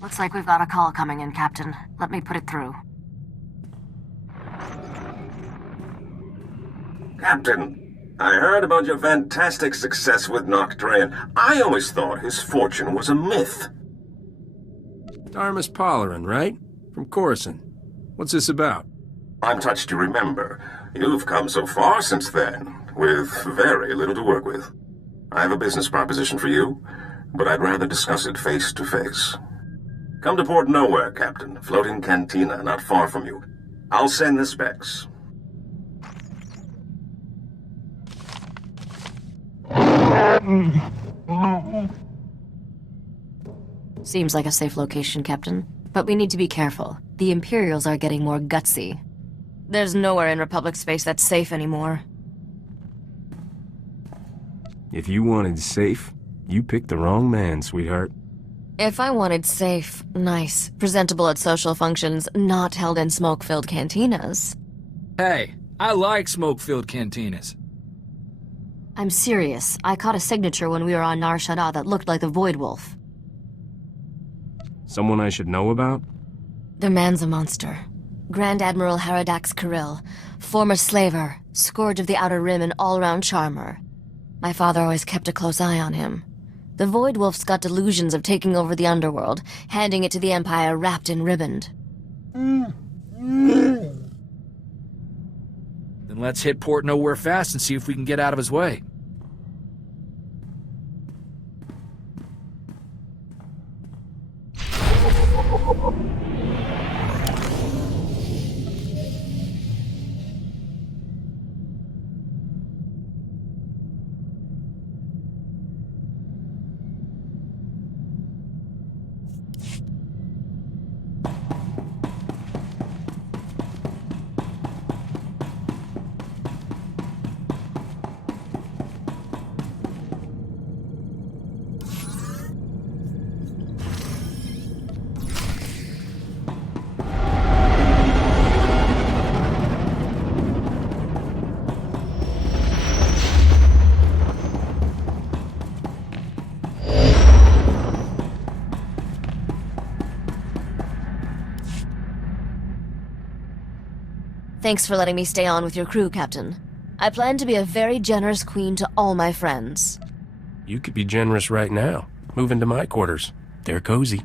Looks like we've got a call coming in, Captain. Let me put it through. Captain, I heard about your fantastic success with Nocturne. I always thought his fortune was a myth. Darmus Polarin, right? From Coruscant. What's this about? I'm touched to remember. You've come so far since then, with very little to work with. I have a business proposition for you, but I'd rather discuss it face to face. Come to Port Nowhere, Captain. Floating cantina not far from you. I'll send the specs. Seems like a safe location, Captain. But we need to be careful. The Imperials are getting more gutsy. There's nowhere in Republic space that's safe anymore. If you wanted safe, you picked the wrong man, sweetheart. If I wanted safe, nice, presentable at social functions, not held in smoke-filled cantinas. Hey, I like smoke-filled cantinas. I'm serious. I caught a signature when we were on Nar Shaddaa that looked like the Void Wolf. Someone I should know about? The man's a monster. Grand Admiral Haradax Kirill, former slaver, scourge of the Outer Rim and all-round charmer. My father always kept a close eye on him. The Void Wolf's got delusions of taking over the underworld, handing it to the Empire wrapped and ribboned. Then let's hit Port Nowhere fast and see if we can get out of his way. Thanks for letting me stay on with your crew, Captain. I plan to be a very generous queen to all my friends. You could be generous right now. Move into my quarters. They're cozy.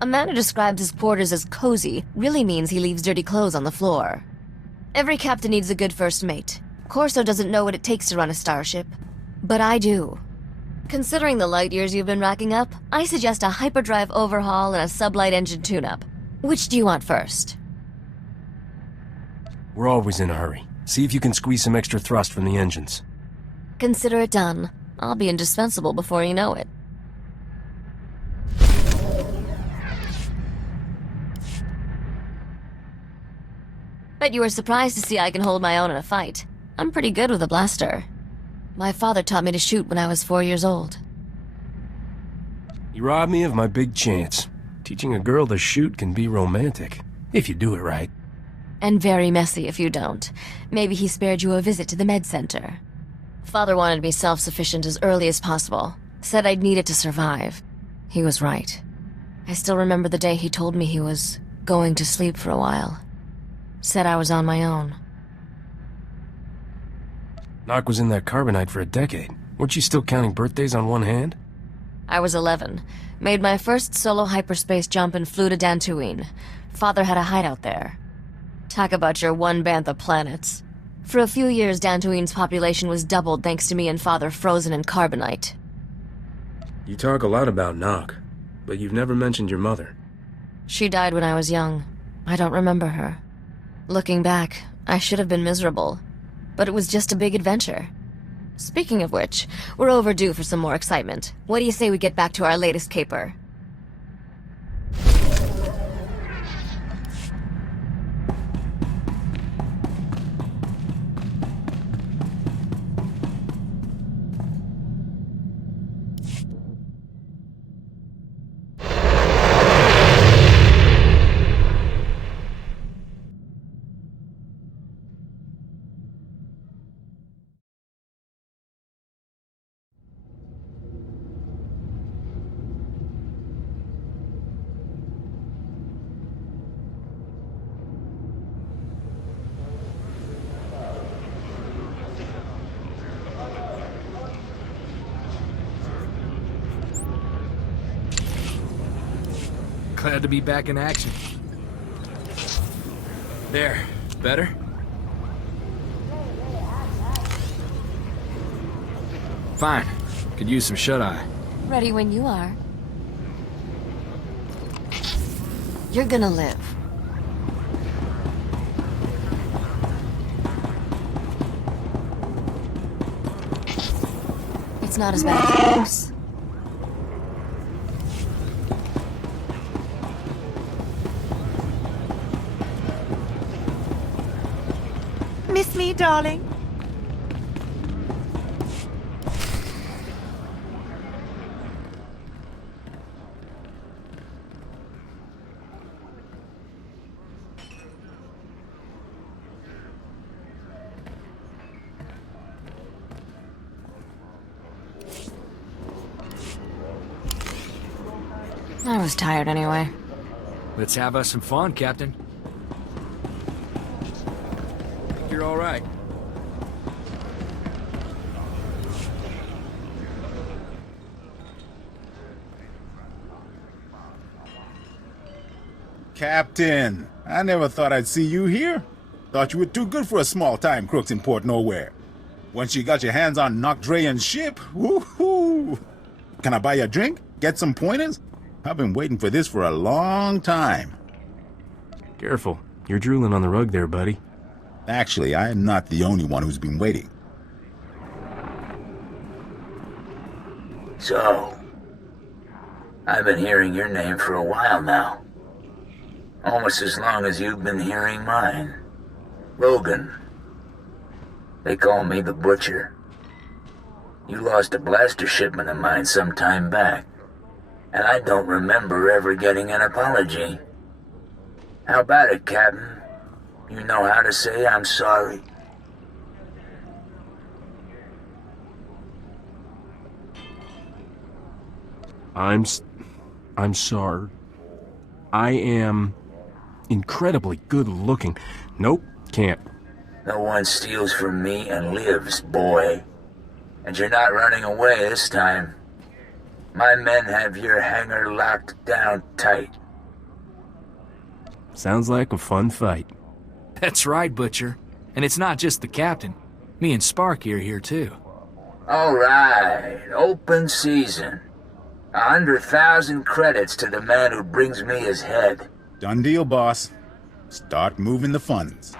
A man who describes his quarters as cozy really means he leaves dirty clothes on the floor. Every captain needs a good first mate. Corso doesn't know what it takes to run a starship. But I do. Considering the light years you've been racking up, I suggest a hyperdrive overhaul and a sublight engine tune-up. Which do you want first? We're always in a hurry. See if you can squeeze some extra thrust from the engines. Consider it done. I'll be indispensable before you know it. Bet you were surprised to see I can hold my own in a fight. I'm pretty good with a blaster. My father taught me to shoot when I was 4 years old. You robbed me of my big chance. Teaching a girl to shoot can be romantic, if you do it right. And very messy if you don't. Maybe he spared you a visit to the med center. Father wanted me self-sufficient as early as possible. Said I'd need it to survive. He was right. I still remember the day he told me he was going to sleep for a while. Said I was on my own. Nock was in that carbonite for a decade. Weren't you still counting birthdays on one hand? I was 11. Made my first solo hyperspace jump and flew to Dantooine. Father had a hideout there. Talk about your one bantha planets. For a few years, Dantooine's population was doubled thanks to me and Father frozen in carbonite. You talk a lot about Nock, but you've never mentioned your mother. She died when I was young. I don't remember her. Looking back, I should have been miserable. But it was just a big adventure. Speaking of which, we're overdue for some more excitement. What do you say we get back to our latest caper? Glad to be back in action. There. Better? Fine. Could use some shut-eye. Ready when you are. You're gonna live. It's not as bad as it looks. Miss me, darling? I was tired anyway. Let's have us some fun, Captain. You're all right. Captain, I never thought I'd see you here. Thought you were too good for a small-time crooks in Port Nowhere. Once you got your hands on Nocdrayan's ship, woohoo! Can I buy you a drink? Get some pointers? I've been waiting for this for a long time. Careful. You're drooling on the rug there, buddy. Actually, I am not the only one who's been waiting. So, I've been hearing your name for a while now. Almost as long as you've been hearing mine. Logan. They call me the Butcher. You lost a blaster shipment of mine some time back, and I don't remember ever getting an apology. How about it, Captain? You know how to say I'm sorry? I'm sorry. I am incredibly good looking. Nope, can't. No one steals from me and lives, boy. And you're not running away this time. My men have your hangar locked down tight. Sounds like a fun fight. That's right, Butcher. And it's not just the captain. Me and Sparky are here, too. All right, open season. 100,000 credits to the man who brings me his head. Done deal, boss. Start moving the funds.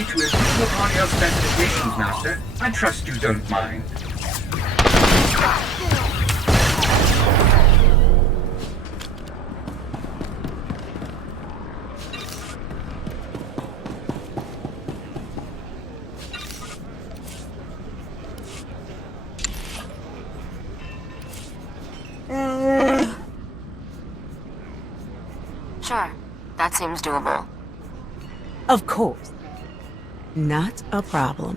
To improve upon your specifications, Master. I trust you don't mind. Sure, that seems doable. Of course. Not a problem.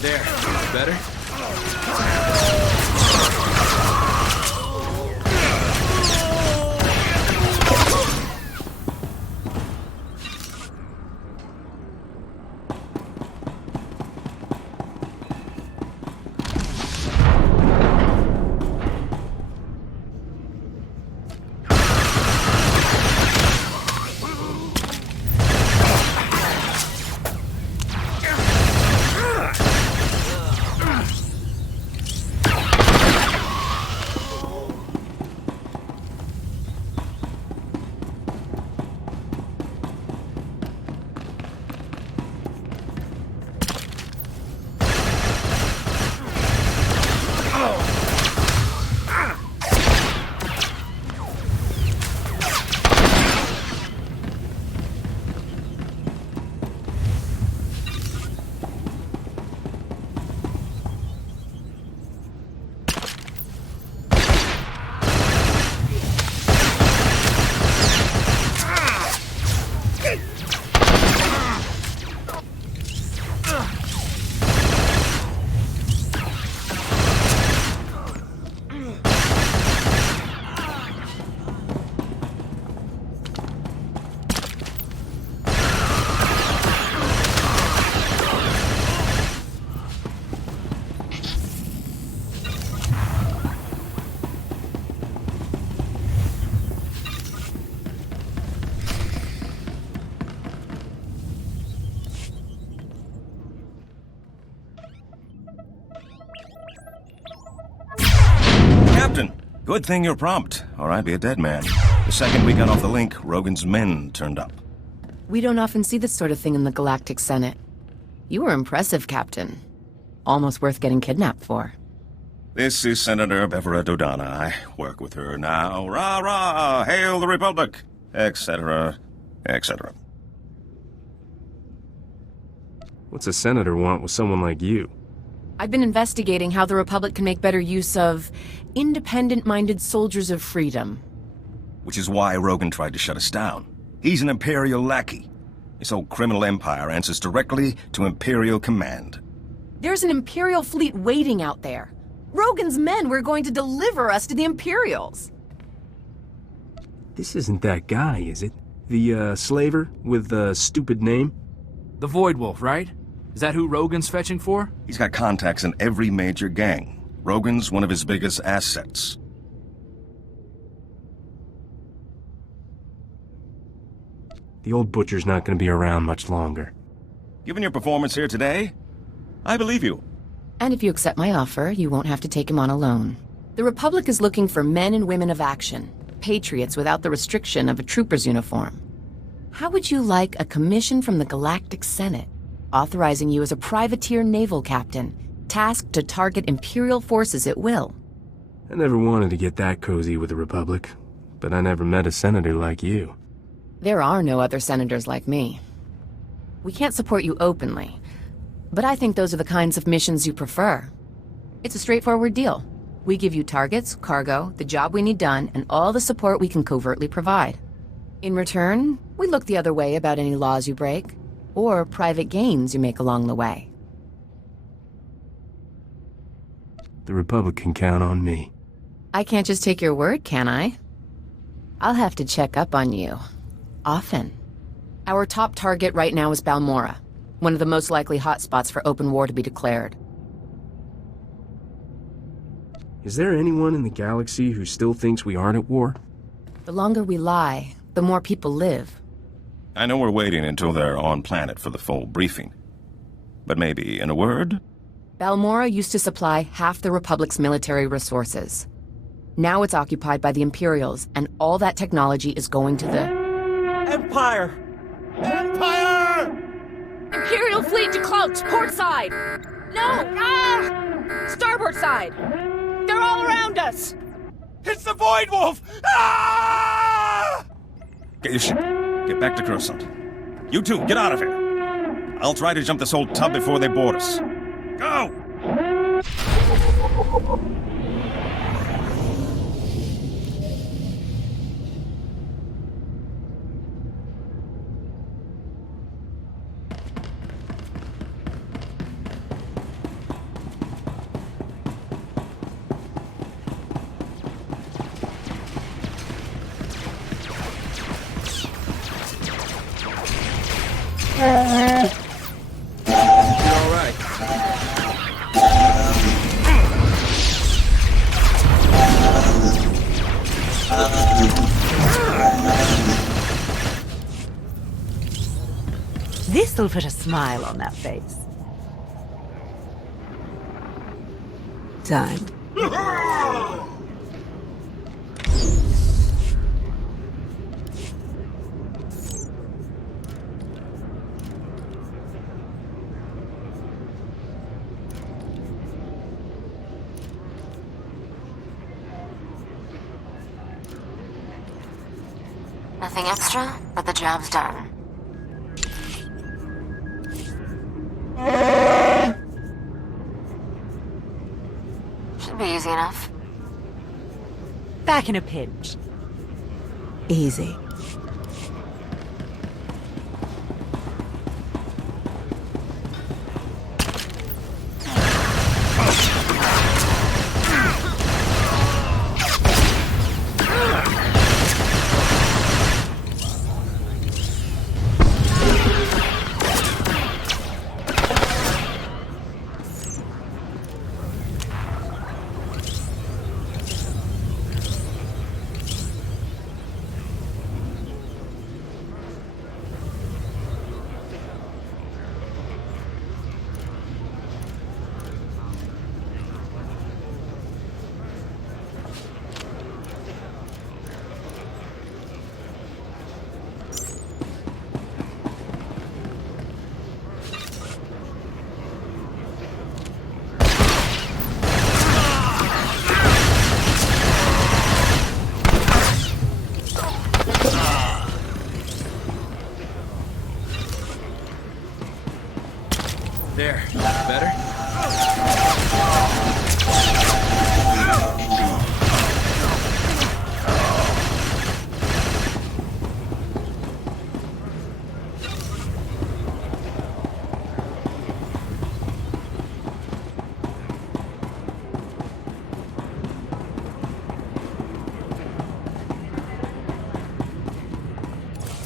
There. Better? Good thing you're prompt, or I'd be a dead man. The second we got off the link, Rogan's men turned up. We don't often see this sort of thing in the Galactic Senate. You were impressive, Captain. Almost worth getting kidnapped for. This is Senator Beverett O'Donnell. I work with her now. Rah, rah, hail the Republic, etc., etc. What's a senator want with someone like you? I've been investigating how the Republic can make better use of independent-minded soldiers of freedom. Which is why Rogan tried to shut us down. He's an Imperial lackey. This whole criminal empire answers directly to Imperial command. There's an Imperial fleet waiting out there. Rogan's men were going to deliver us to the Imperials. This isn't that guy, is it? The, slaver with the stupid name? The Void Wolf, right? Is that who Rogan's fetching for? He's got contacts in every major gang. Rogan's one of his biggest assets. The old butcher's not gonna be around much longer. Given your performance here today, I believe you. And if you accept my offer, you won't have to take him on alone. The Republic is looking for men and women of action, patriots without the restriction of a trooper's uniform. How would you like a commission from the Galactic Senate, authorizing you as a privateer naval captain, tasked to target Imperial forces at will? I never wanted to get that cozy with the Republic, but I never met a senator like you. There are no other senators like me. We can't support you openly, but I think those are the kinds of missions you prefer. It's a straightforward deal. We give you targets, cargo, the job we need done, and all the support we can covertly provide. In return, we look the other way about any laws you break, or private gains you make along the way. The Republic can count on me. I can't just take your word, can I? I'll have to check up on you. Often. Our top target right now is Balmora, one of the most likely hotspots for open war to be declared. Is there anyone in the galaxy who still thinks we aren't at war? The longer we lie, the more people live. I know we're waiting until they're on planet for the full briefing. But maybe, in a word? Balmora used to supply half the Republic's military resources. Now it's occupied by the Imperials, and all that technology is going to the... Empire! Empire! Imperial fleet to cloaks, port side! No! Ah! Starboard side! They're all around us! It's the Void Wolf! Ah! Get your ship. Get back to Coruscant. You two, get out of here. I'll try to jump this whole tub before they board us. Go! This'll put a smile on that face. Time. Nothing extra, but the job's done. Should be easy enough. Back in a pinch. Easy.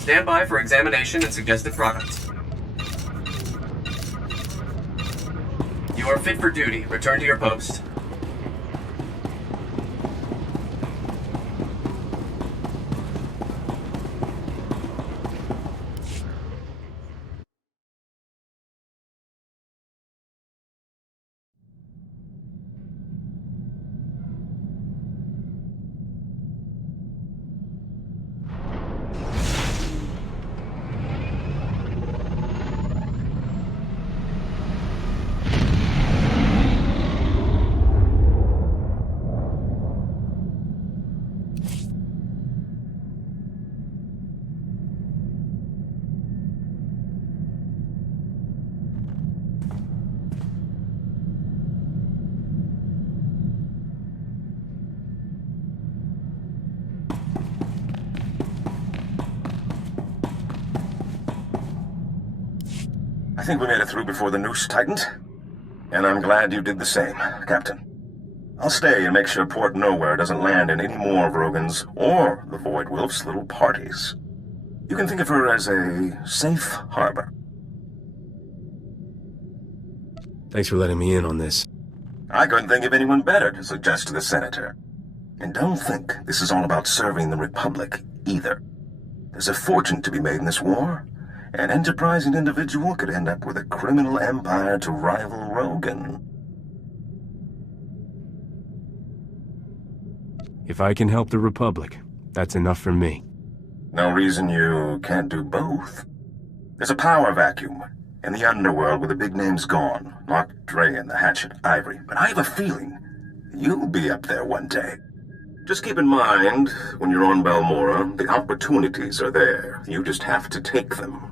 Stand by for examination and suggested products. You are fit for duty. Return to your post. I think we made it through before the noose tightened. And I'm glad you did the same, Captain. I'll stay and make sure Port Nowhere doesn't land in any more of Rogan's or the Void Wolf's little parties. You can think of her as a safe harbor. Thanks for letting me in on this. I couldn't think of anyone better to suggest to the Senator. And don't think this is all about serving the Republic, either. There's a fortune to be made in this war. An enterprising individual could end up with a criminal empire to rival Rogan. If I can help the Republic, that's enough for me. No reason you can't do both. There's a power vacuum in the underworld where the big name's gone. Not Dre and the Hatchet Ivory. But I have a feeling you'll be up there one day. Just keep in mind, when you're on Balmora, the opportunities are there. You just have to take them.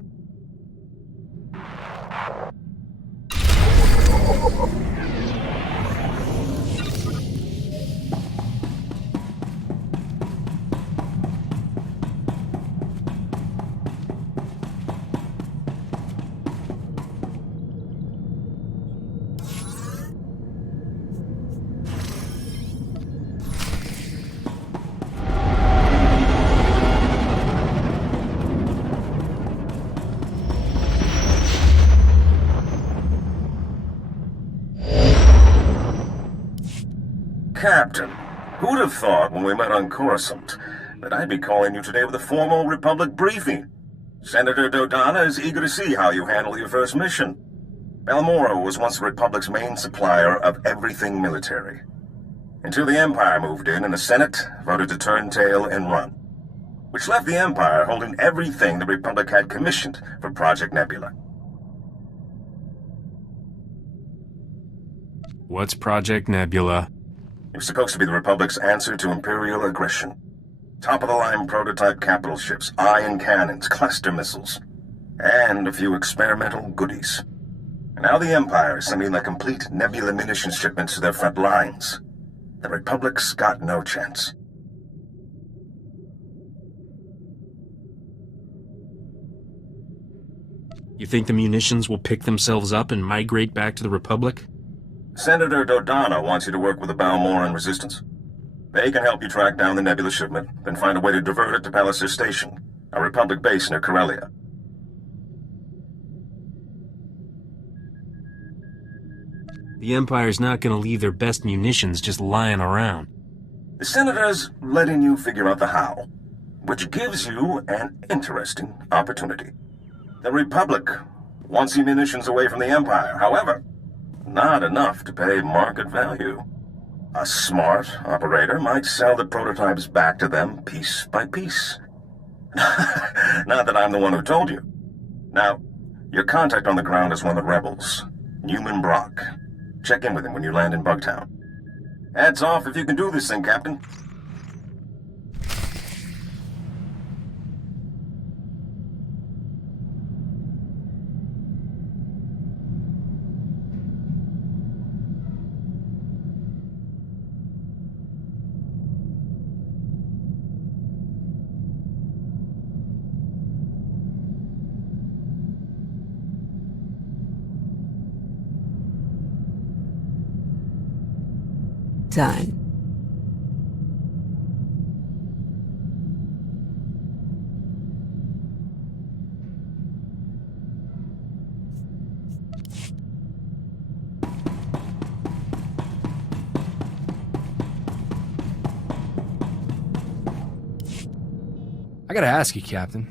Captain, who'd have thought when we met on Coruscant that I'd be calling you today with a formal Republic briefing? Senator Dodonna is eager to see how you handle your first mission. Balmora was once the Republic's main supplier of everything military. Until the Empire moved in and the Senate voted to turn tail and run. Which left the Empire holding everything the Republic had commissioned for Project Nebula. What's Project Nebula? It was supposed to be the Republic's answer to Imperial aggression. Top-of-the-line prototype capital ships, ion cannons, cluster missiles, and a few experimental goodies. And now the Empire is sending their complete Nebula munitions shipments to their front lines. The Republic's got no chance. You think the munitions will pick themselves up and migrate back to the Republic? Senator Dodonna wants you to work with the Balmoran Resistance. They can help you track down the Nebula shipment, then find a way to divert it to Palliser Station, a Republic base near Corellia. The Empire's not gonna leave their best munitions just lying around. The Senator's letting you figure out the how, which gives you an interesting opportunity. The Republic wants the munitions away from the Empire, however, not enough to pay market value. A smart operator might sell the prototypes back to them piece by piece. Not that I'm the one who told you. Now, your contact on the ground is one of the rebels, Newman Brock. Check in with him when you land in Bugtown. Hats off if you can do this thing, Captain. Done. I gotta ask you, Captain,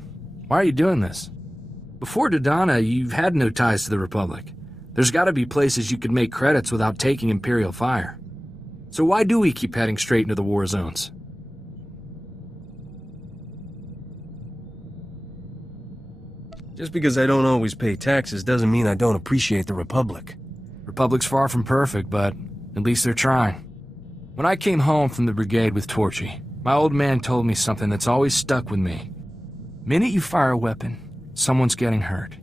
why are you doing this? Before Dodonna, you've had no ties to the Republic. There's gotta be places you could make credits without taking Imperial fire. So why do we keep heading straight into the war zones? Just because I don't always pay taxes doesn't mean I don't appreciate the Republic. Republic's far from perfect, but at least they're trying. When I came home from the brigade with Torchy, my old man told me something that's always stuck with me. Minute you fire a weapon, someone's getting hurt.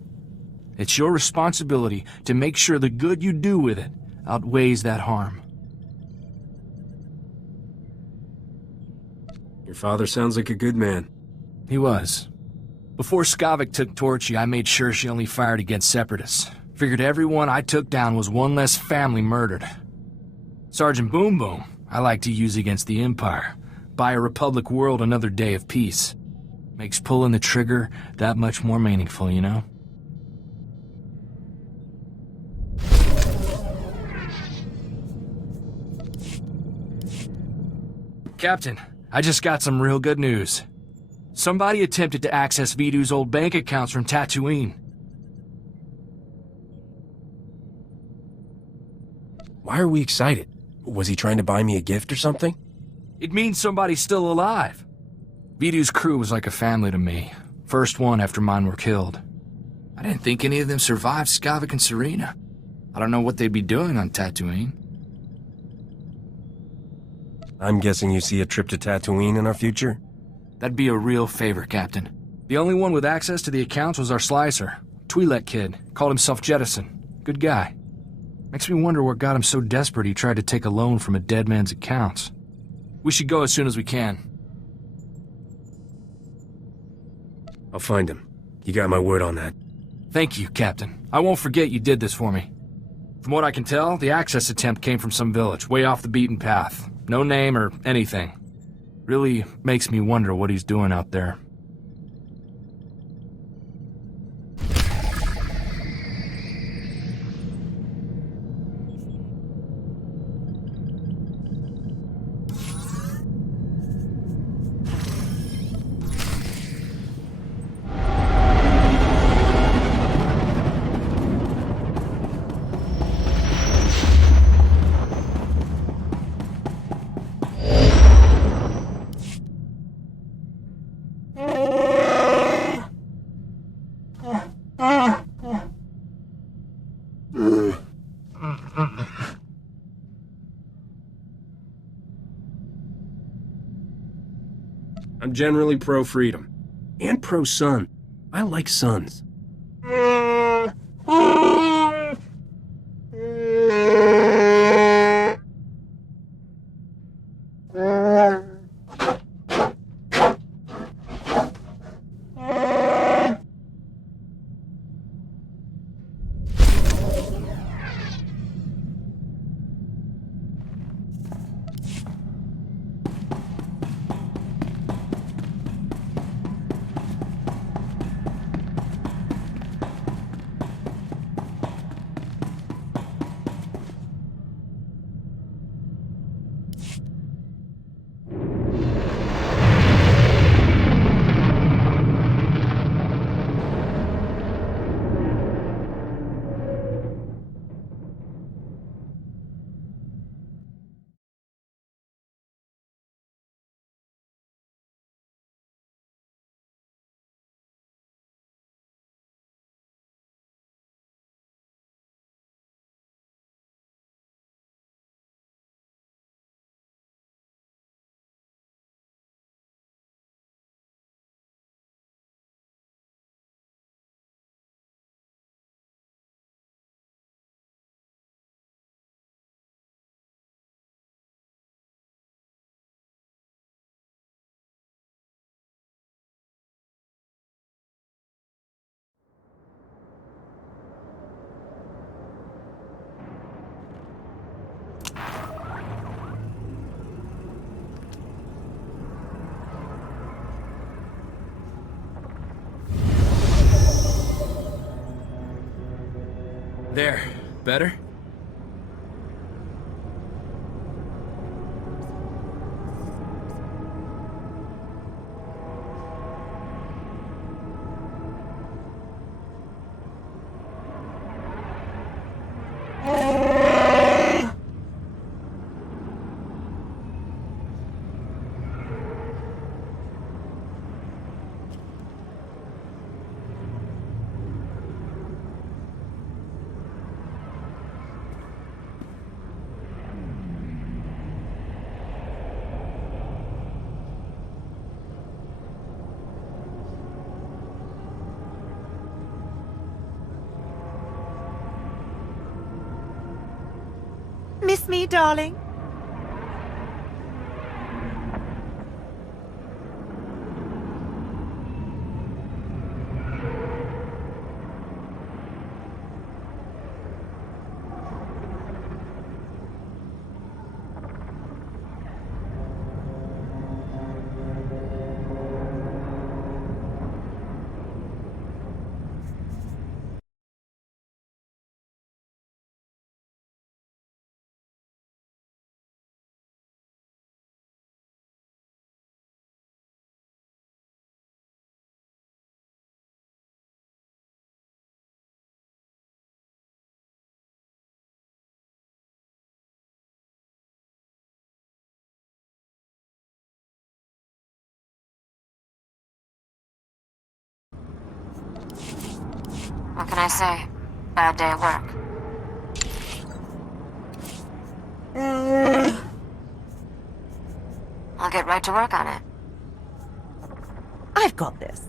It's your responsibility to make sure the good you do with it outweighs that harm. Your father sounds like a good man. He was. Before Skavik took Torchy, I made sure she only fired against Separatists. Figured everyone I took down was one less family murdered. Sergeant Boom Boom, I like to use against the Empire. Buy a Republic world another day of peace. Makes pulling the trigger that much more meaningful, you know? Captain, I just got some real good news. Somebody attempted to access Vidu's old bank accounts from Tatooine. Why are we excited? Was he trying to buy me a gift or something? It means somebody's still alive. Vidu's crew was like a family to me. First one after mine were killed. I didn't think any of them survived Skavik and Serena. I don't know what they'd be doing on Tatooine. I'm guessing you see a trip to Tatooine in our future? That'd be a real favor, Captain. The only one with access to the accounts was our slicer. Twi'lek kid. Called himself Jettison. Good guy. Makes me wonder what got him so desperate he tried to take a loan from a dead man's accounts. We should go as soon as we can. I'll find him. You got my word on that. Thank you, Captain. I won't forget you did this for me. From what I can tell, the access attempt came from some village, way off the beaten path. No name or anything. Really makes me wonder what he's doing out there. I'm generally pro-freedom. And pro-sun. I like suns. There. Better? kiss me, darling? What can I say? Bad day at work. I'll get right to work on it. I've got this.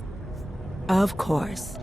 Of course.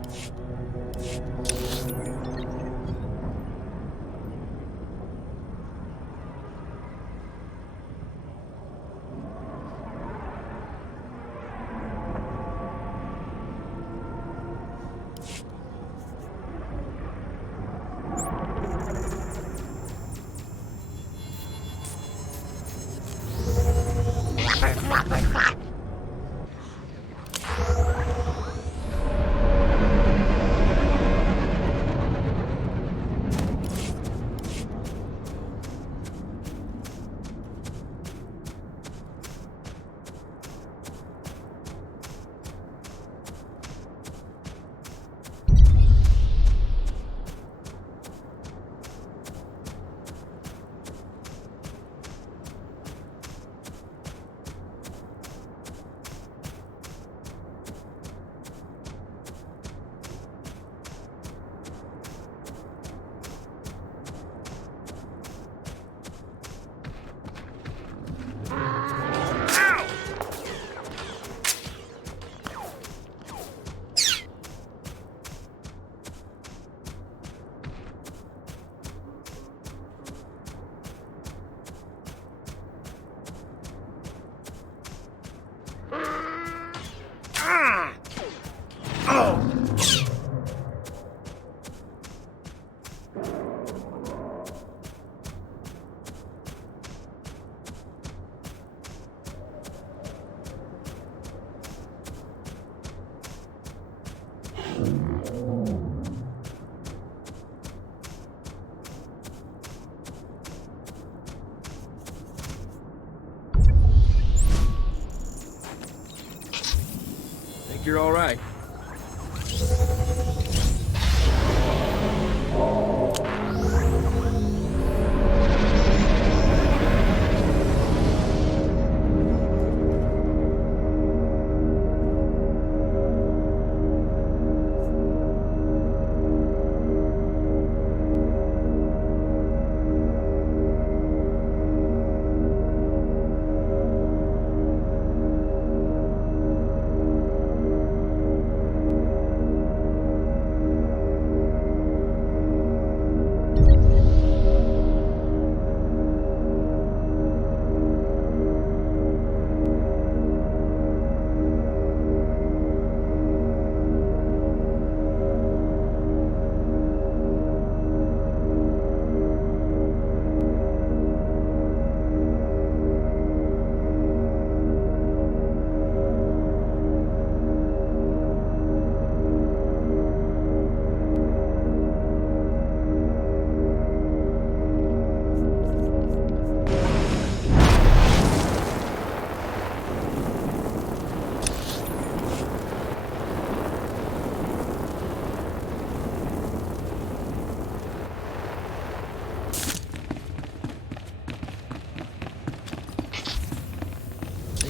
Think you're all right?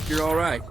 Think you're all right?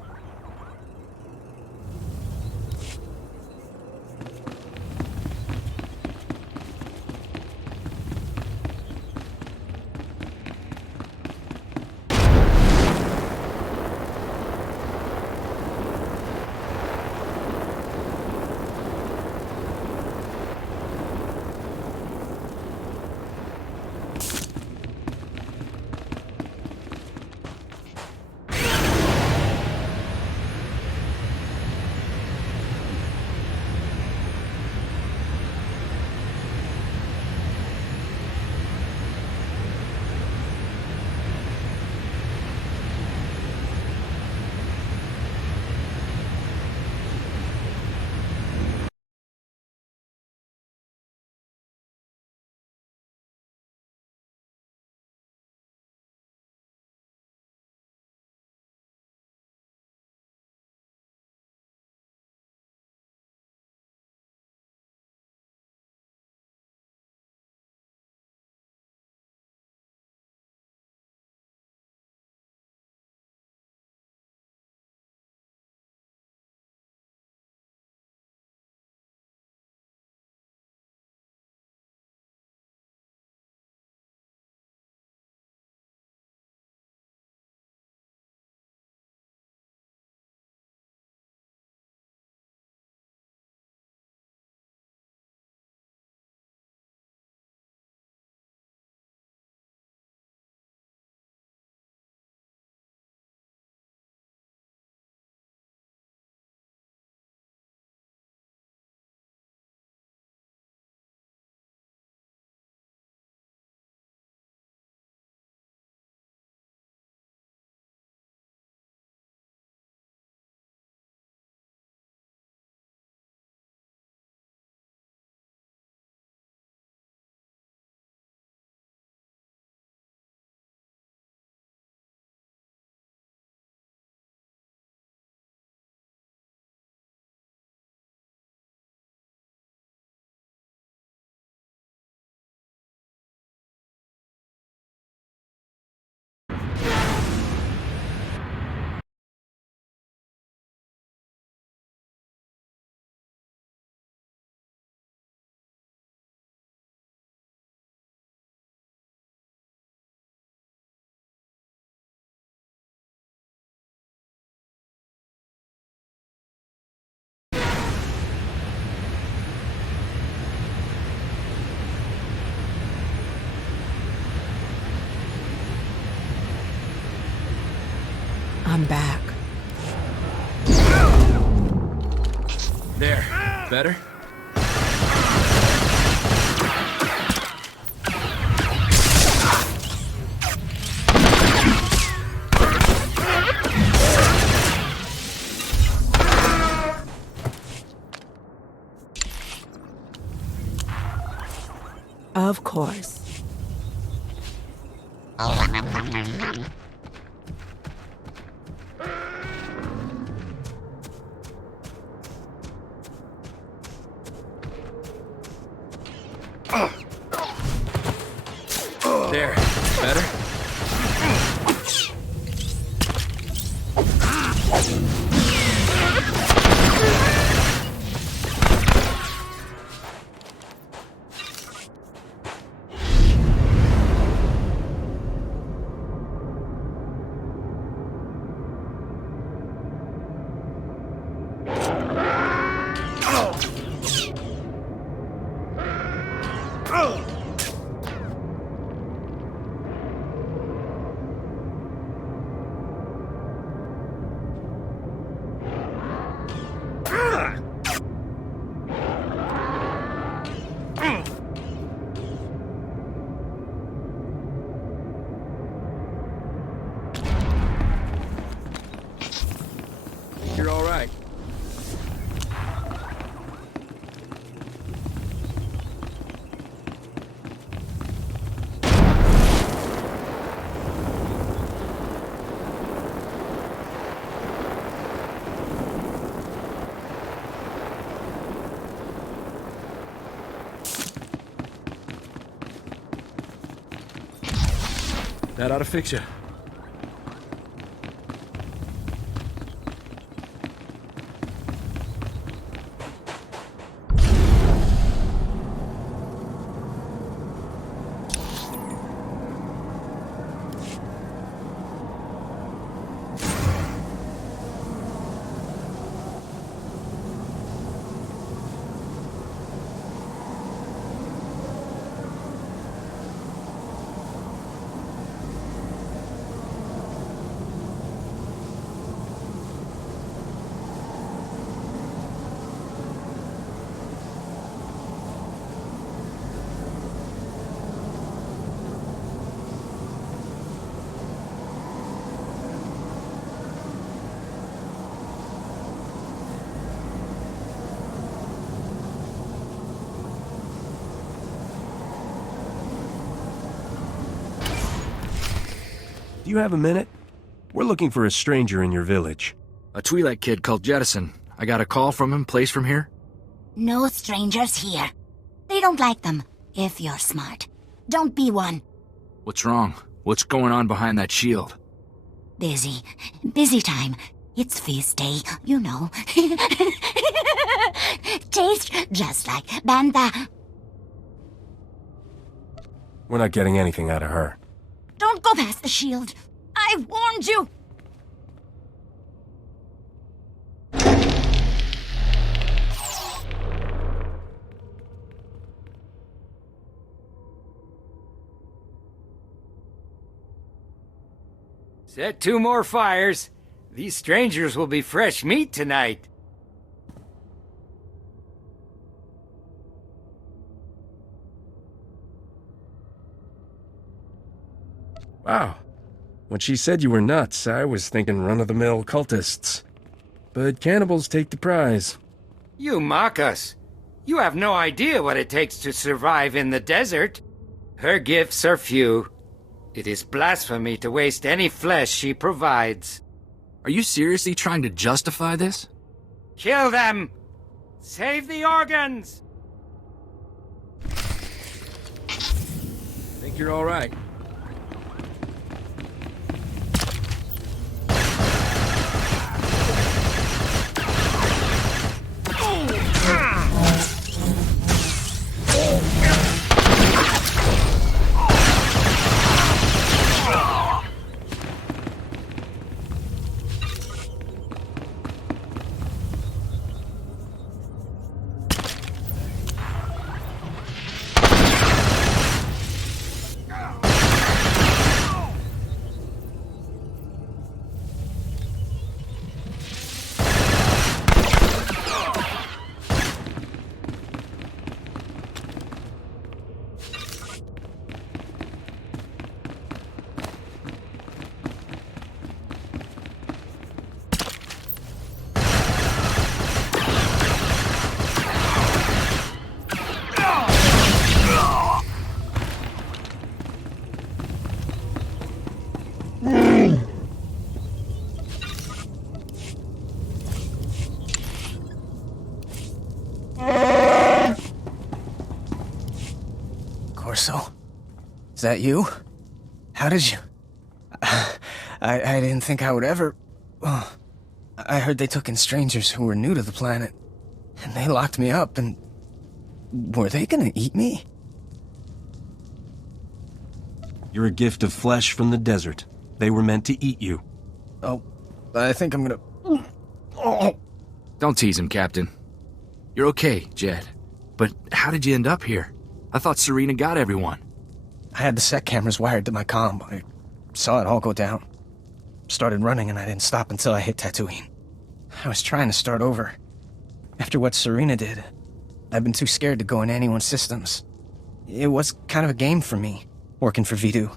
I'm back. There. Better? Of course. There. Better? You're all right. That ought to fix you. Do you have a minute? We're looking for a stranger in your village. A Twi'lek kid called Jettison. I got a call from him, place from here. No strangers here. They don't like them, if you're smart. Don't be one. What's wrong? What's going on behind that shield? Busy. Busy time. It's feast day, you know. Taste just like Bantha. We're not getting anything out of her. Don't go past the shield. I warned you. Set 2 more fires. These strangers will be fresh meat tonight. Wow. When she said you were nuts, I was thinking run-of-the-mill cultists. But cannibals take the prize. You mock us. You have no idea what it takes to survive in the desert. Her gifts are few. It is blasphemy to waste any flesh she provides. Are you seriously trying to justify this? Kill them! Save the organs! Think you're all right? that you? How did you... I didn't think I would ever... Oh, I heard they took in strangers who were new to the planet. And they locked me up and... Were they gonna eat me? You're a gift of flesh from the desert. They were meant to eat you. Oh, I think I'm gonna... Oh. Don't tease him, Captain. You're okay, Jed. But how did you end up here? I thought Serena got everyone. I had the set cameras wired to my comm. I saw it all go down. Started running and I didn't stop until I hit Tatooine. I was trying to start over. After what Serena did, I've been too scared to go in anyone's systems. It was kind of a game for me, working for Vidu.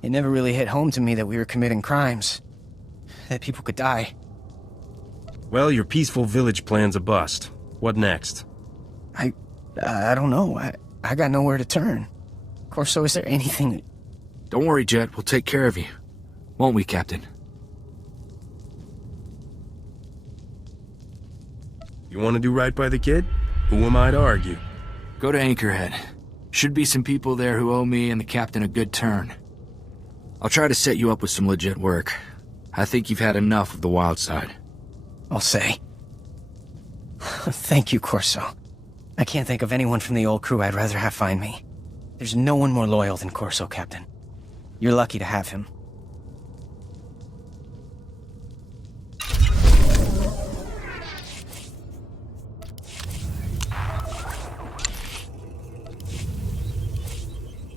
It never really hit home to me that we were committing crimes. That people could die. Well, your peaceful village plan's a bust. What next? I don't know. I got nowhere to turn. Corso, is there anything... Don't worry, Jet. We'll take care of you. Won't we, Captain? You want to do right by the kid? Who am I to argue? Go to Anchorhead. Should be some people there who owe me and the Captain a good turn. I'll try to set you up with some legit work. I think you've had enough of the wild side. I'll say. Thank you, Corso. I can't think of anyone from the old crew I'd rather have find me. There's no one more loyal than Corso, Captain. You're lucky to have him.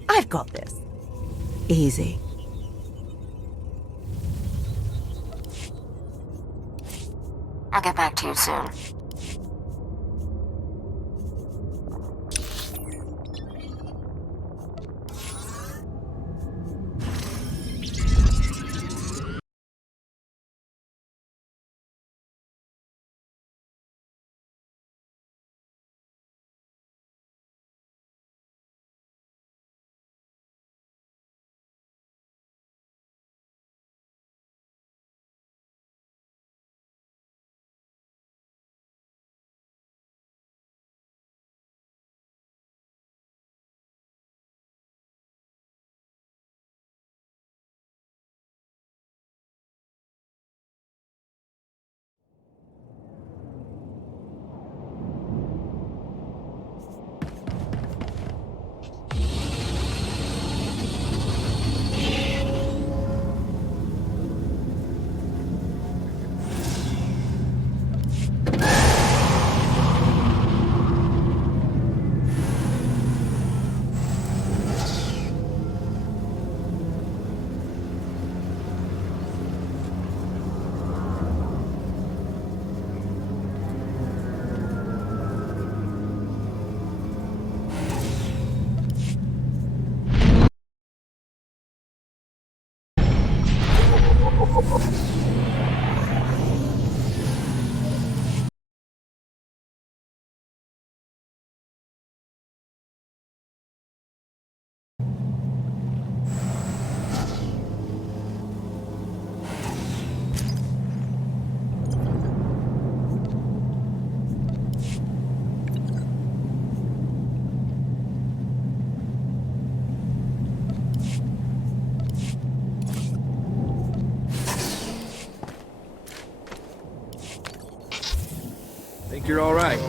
I've got this. Easy. I'll get back to you soon. Think you're all right?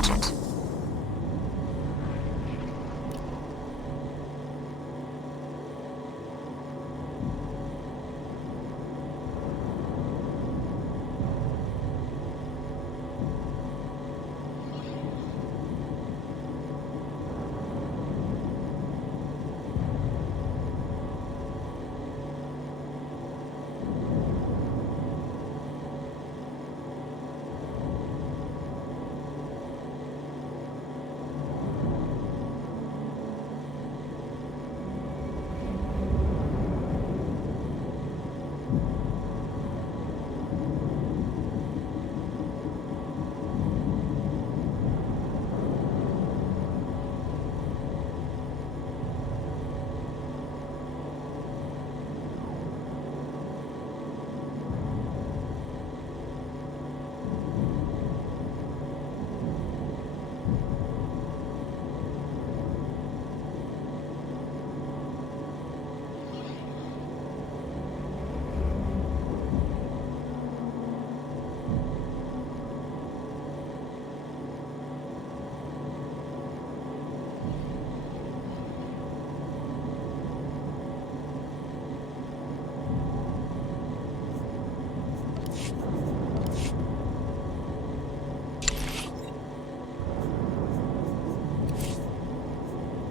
gadget.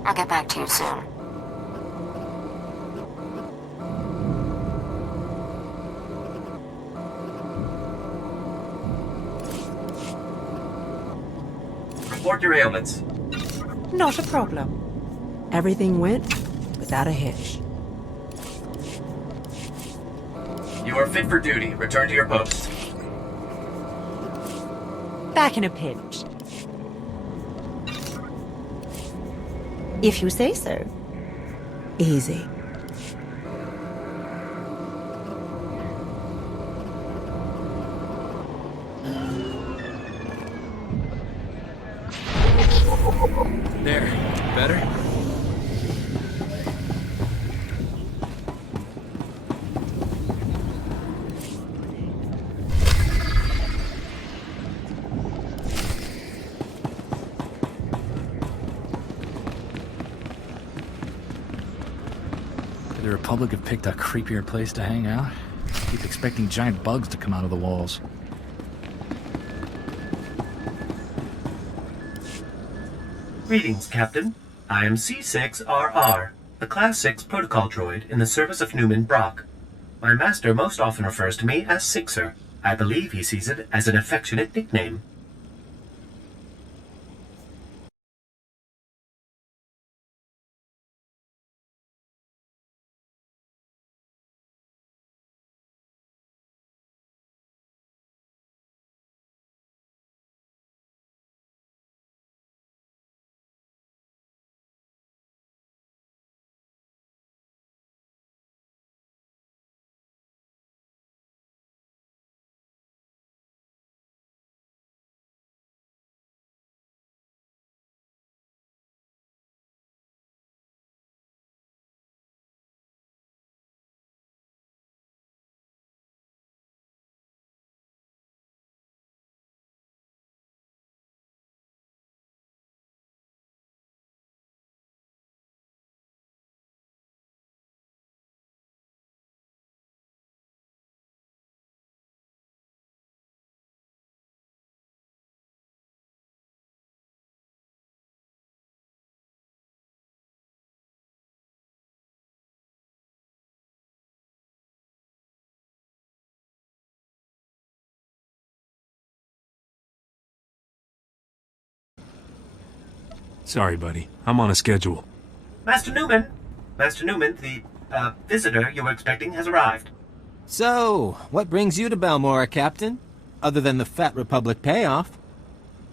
I'll get back to you soon. Report your ailments. Not a problem. Everything went without a hitch. You are fit for duty. Return to your post. Back in a pinch. If you say so. Easy. There. Better? The Republic have picked a creepier place to hang out. Keep expecting giant bugs to come out of the walls. Greetings, Captain. I am C6RR, the Class 6 protocol droid in the service of Newman Brock. My master most often refers to me as Sixer. I believe he sees it as an affectionate nickname. Sorry, buddy. I'm on a schedule. Master Newman! Master Newman, the, visitor you were expecting has arrived. So, what brings you to Balmora, Captain? Other than the Fat Republic payoff?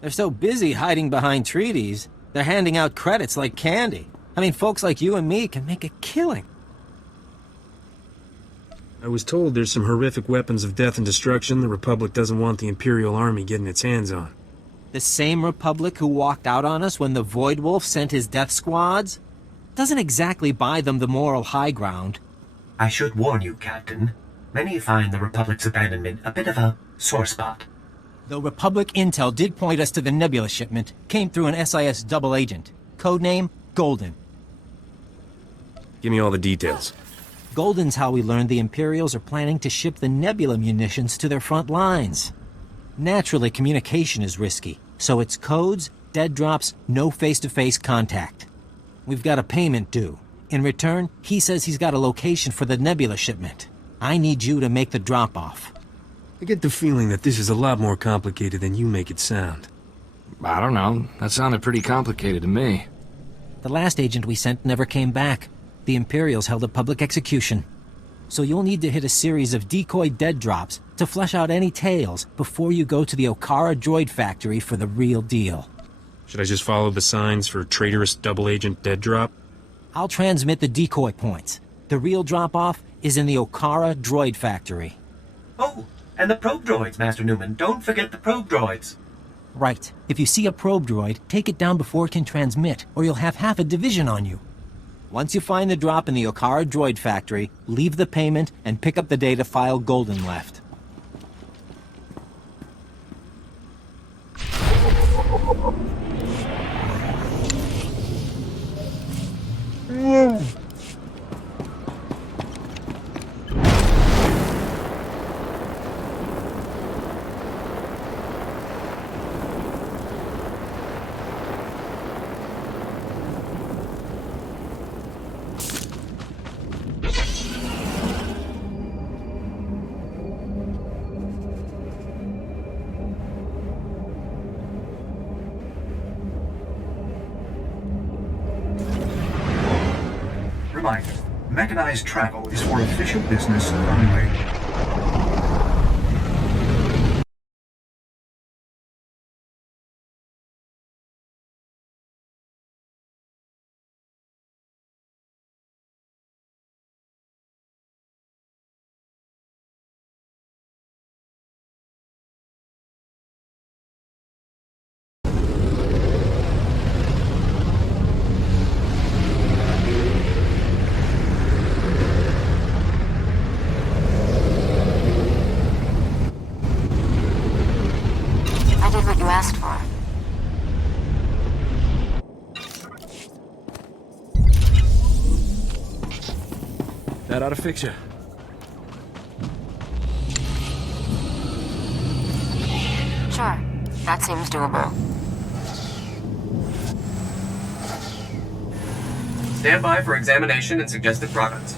They're so busy hiding behind treaties, they're handing out credits like candy. I mean, folks like you and me can make a killing. I was told there's some horrific weapons of death and destruction the Republic doesn't want the Imperial Army getting its hands on. The same Republic who walked out on us when the Void Wolf sent his death squads? Doesn't exactly buy them the moral high ground. I should warn you, Captain. Many find the Republic's abandonment a bit of a sore spot. Though Republic Intel did point us to the Nebula shipment, came through an SIS double agent. Codename, Golden. Give me all the details. Golden's how we learned the Imperials are planning to ship the Nebula munitions to their front lines. Naturally, communication is risky, so it's codes, dead drops, no face-to-face contact. We've got a payment due. In return, he says he's got a location for the Nebula shipment. I need you to make the drop-off. I get the feeling that this is a lot more complicated than you make it sound. I don't know. That sounded pretty complicated to me. The last agent we sent never came back. The Imperials held a public execution. So you'll need to hit a series of decoy dead drops to flesh out any tales before you go to the Okara droid factory for the real deal. Should I just follow the signs for traitorous double agent dead drop? I'll transmit the decoy points. The real drop-off is in the Okara droid factory. Oh, and the probe droids, Master Newman. Don't forget the probe droids. Right. If you see a probe droid, take it down before it can transmit, or you'll have half a division on you. Once you find the drop in the Okara droid factory, leave the payment and pick up the data file Golden left. Reminder, mechanized travel is for official business only. Asked for. That ought to fix you. Sure. That seems doable. Stand by for examination and suggested products.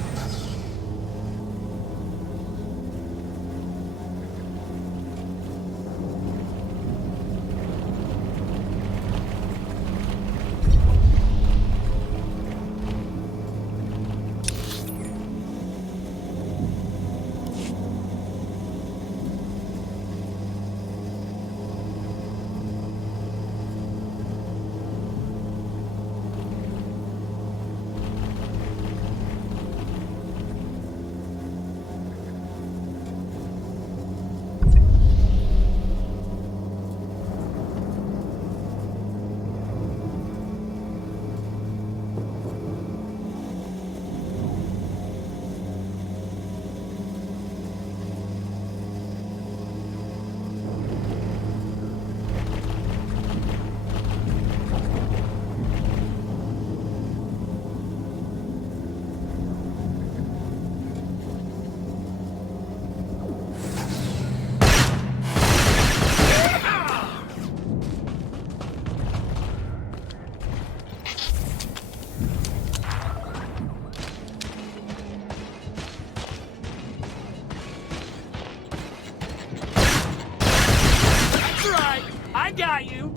I got you!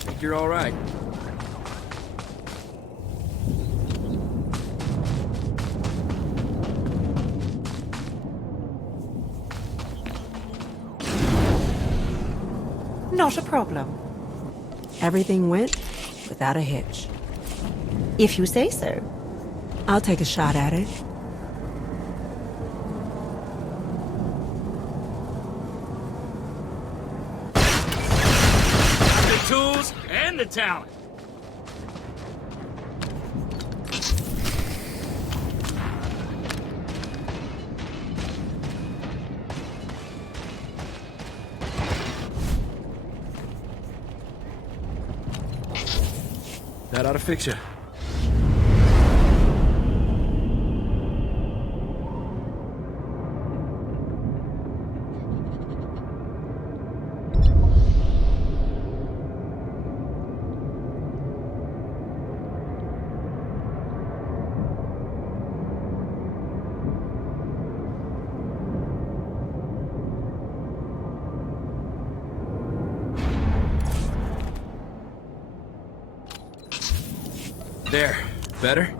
Think you're all right. Not a problem. Everything went without a hitch. If you say so. I'll take a shot at it. The tools and the talent. That ought to fix you. There. Better?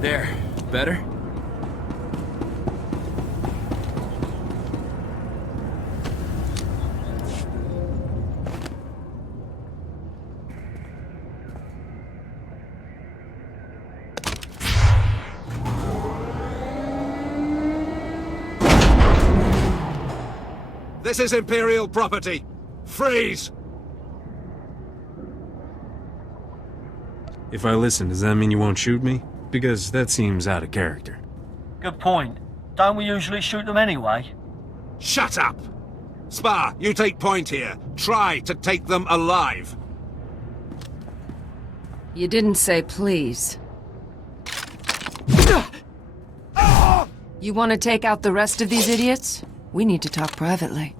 There. Better? This is Imperial property. Freeze! If I listen, does that mean you won't shoot me? Because that seems out of character. Good point. Don't we usually shoot them anyway? Shut up! Spar, you take point here. Try to take them alive. You didn't say please. You want to take out the rest of these idiots? We need to talk privately.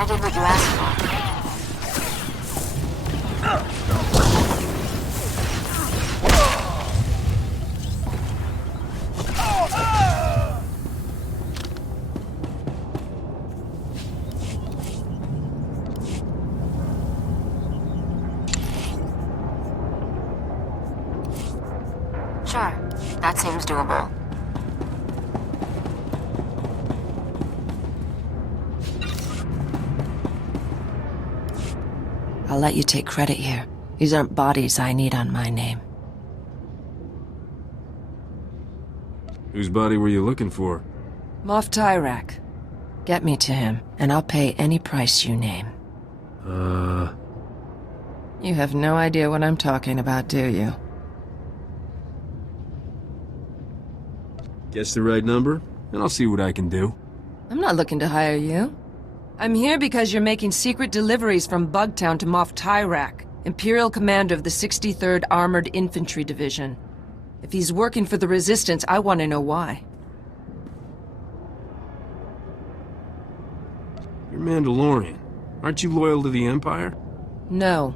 I did what you asked for. Sure, that seems doable. I'll let you take credit here. These aren't bodies I need on my name. Whose body were you looking for? Moff Tyrak. Get me to him, and I'll pay any price you name. You have no idea what I'm talking about, do you? Guess the right number, and I'll see what I can do. I'm not looking to hire you. I'm here because you're making secret deliveries from Bugtown to Moff Tyrak, Imperial Commander of the 63rd Armored Infantry Division. If he's working for the Resistance, I want to know why. You're Mandalorian. Aren't you loyal to the Empire? No.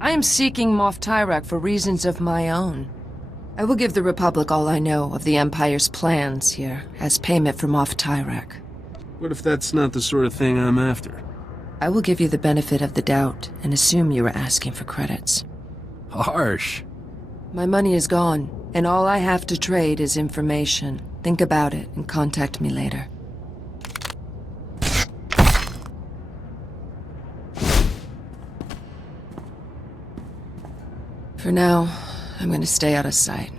I am seeking Moff Tyrak for reasons of my own. I will give the Republic all I know of the Empire's plans here, as payment for Moff Tyrak. What if that's not the sort of thing I'm after? I will give you the benefit of the doubt and assume you were asking for credits. Harsh. My money is gone, and all I have to trade is information. Think about it and contact me later. For now, I'm going to stay out of sight.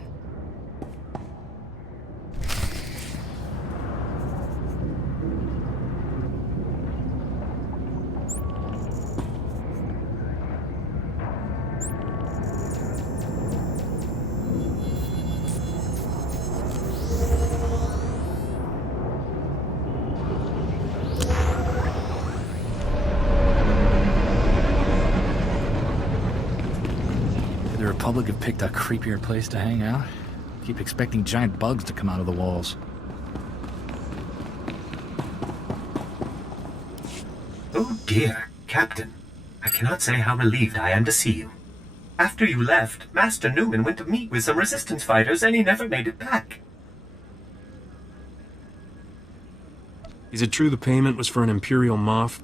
The Republic have picked a creepier place to hang out. Keep expecting giant bugs to come out of the walls. Oh dear, Captain. I cannot say how relieved I am to see you. After you left, Master Newman went to meet with some Resistance fighters and he never made it back. Is it true the payment was for an Imperial Moff?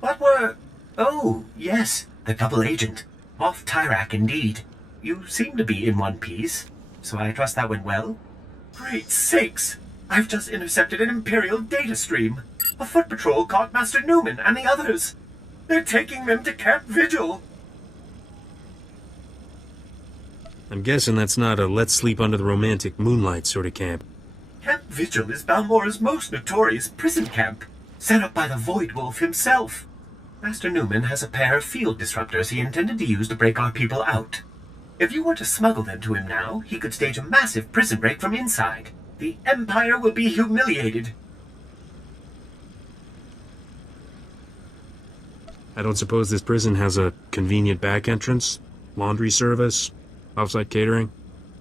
What were... Oh, yes, the double agent. Moff Tyrak, indeed. You seem to be in one piece, so I trust that went well. Great sakes! I've just intercepted an Imperial data stream. A foot patrol caught Master Newman and the others. They're taking them to Camp Vigil. I'm guessing that's not a let's sleep under the romantic moonlight sort of camp. Camp Vigil is Balmora's most notorious prison camp, set up by the Void Wolf himself. Master Newman has a pair of field disruptors he intended to use to break our people out. If you were to smuggle them to him now, he could stage a massive prison break from inside. The Empire will be humiliated. I don't suppose this prison has a convenient back entrance? Laundry service? Offsite catering?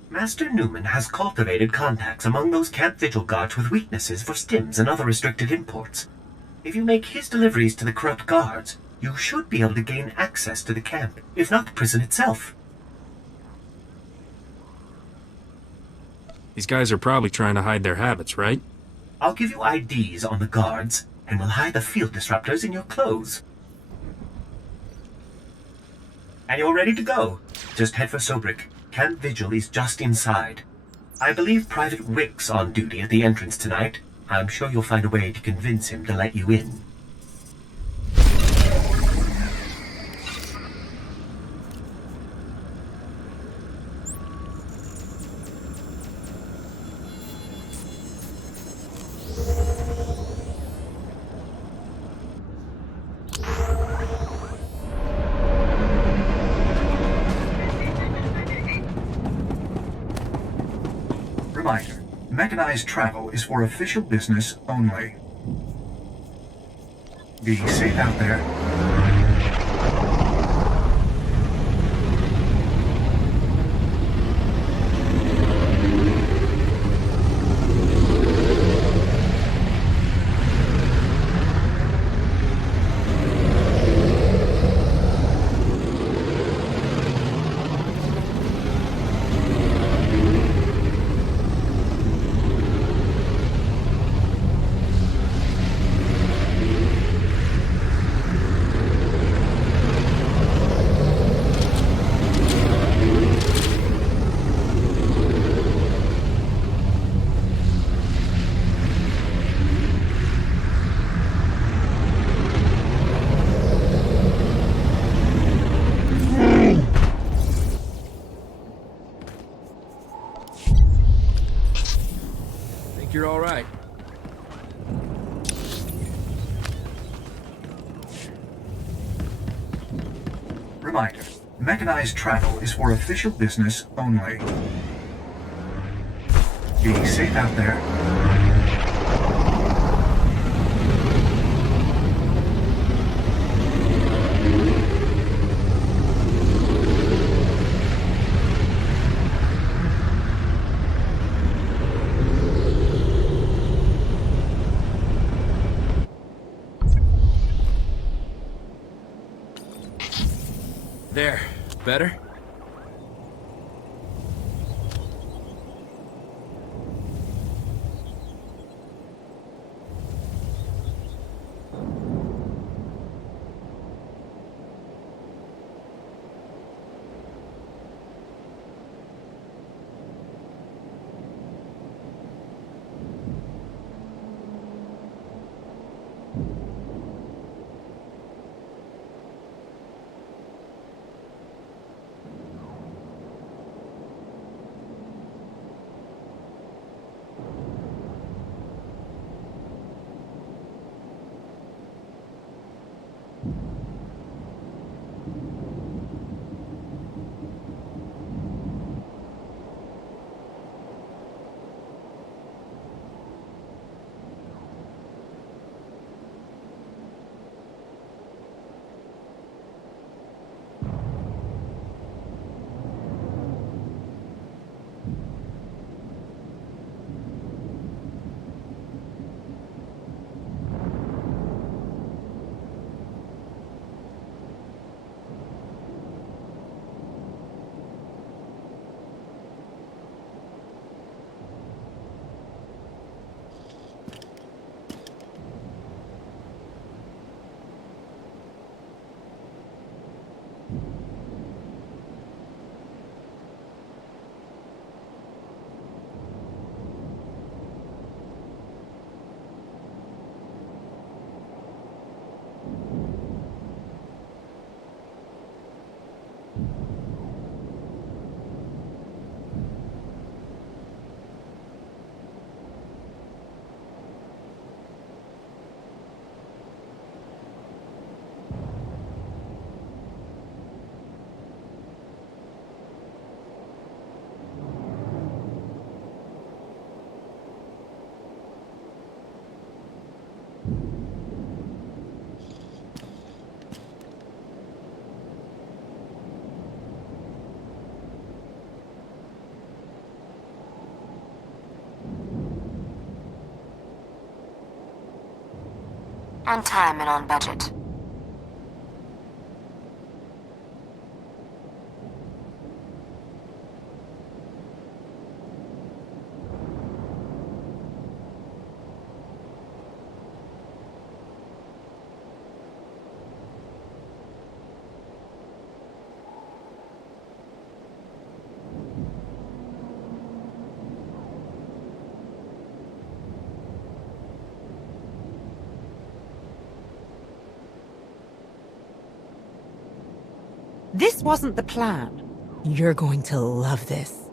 Master Newman has cultivated contacts among those Camp Vigil guards with weaknesses for stims and other restricted imports. If you make his deliveries to the corrupt guards, you should be able to gain access to the camp, if not the prison itself. These guys are probably trying to hide their habits, right? I'll give you IDs on the guards, and we'll hide the field disruptors in your clothes. And you're ready to go. Just head for Sobrik. Camp Vigil is just inside. I believe Private Wick's on duty at the entrance tonight. I'm sure you'll find a way to convince him to let you in. Reminder, mechanized travel is for official business only. Be safe out there. Think you're all right? Reminder, mechanized travel is for official business only. Be safe out there. There. Better? On time and on budget. This wasn't the plan. You're going to love this.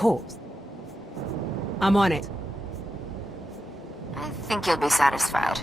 course. I'm on it. I think you'll be satisfied.